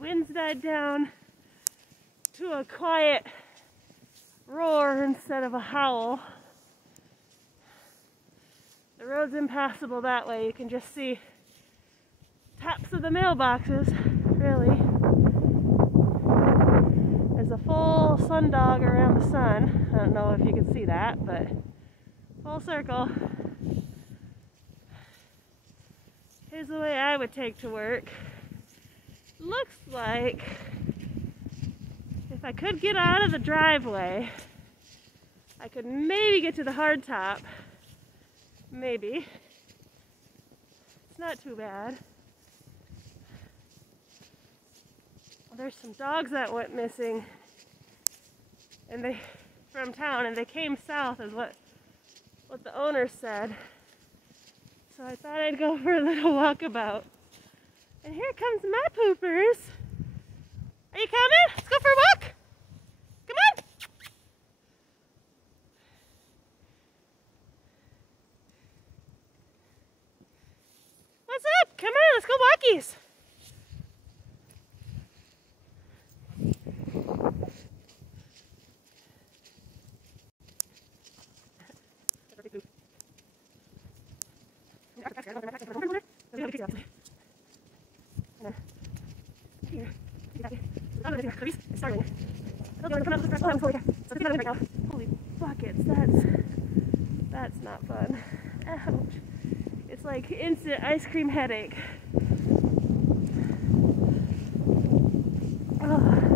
wind's died down to a quiet roar instead of a howl. The road's impassable that way. You can just see tops of the mailboxes, really. There's a full sundog around the sun. I don't know if you can see that, but full circle. Here's the way I would take to work. Looks like if I could get out of the driveway, I could maybe get to the hardtop. Maybe. It's not too bad. There's some dogs that went missing and from town, and they came south is what the owner said. So I thought I'd go for a little walkabout. And here comes my poopers. Are you coming? Let's go for a walk. Come on. What's up? Come on, let's go walkies. It's starting. Holy buckets, that's not fun. Ouch. It's like instant ice cream headache. Oh.